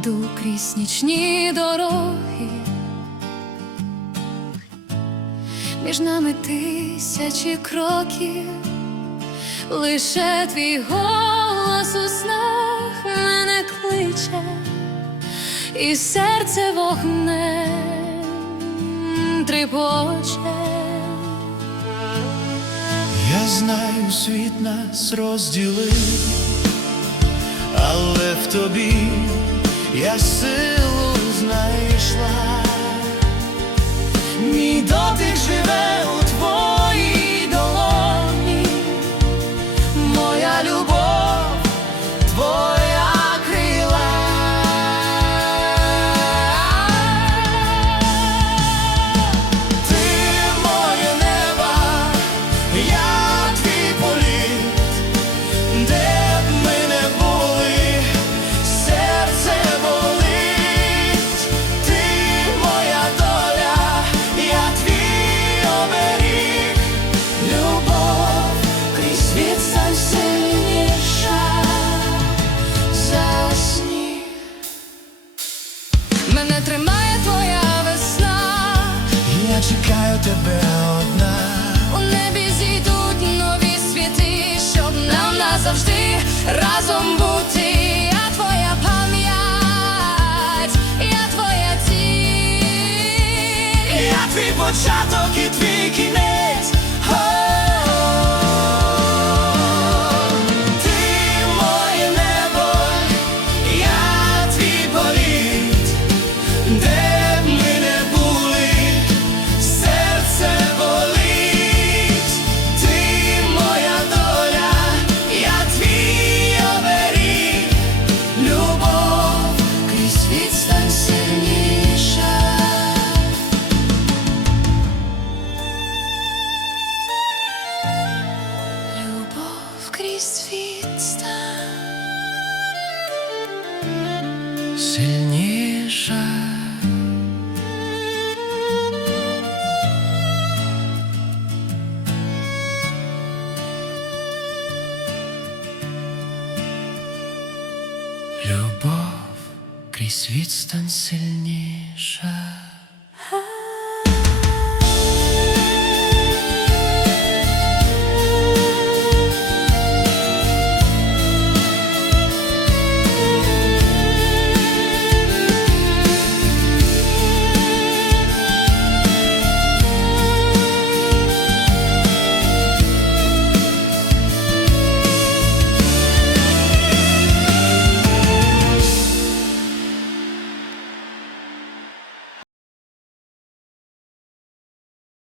Йду крізь нічні дороги, між нами тисячі кроків, лише твій голос у снах мене кличе, і серце вогнем тріпоче. Я знаю, світ нас розділив, але в тобі я силу знайшла. Мій дотик живе Я чекаю тебе одна. у небі зійдуть нові світи, щоб нам назавжди разом бути. Я твоя пам'ять, я твоя тінь. Я твій початок і твій кінець. крізь відстань. сильніша. Любов крізь відстань сильніша.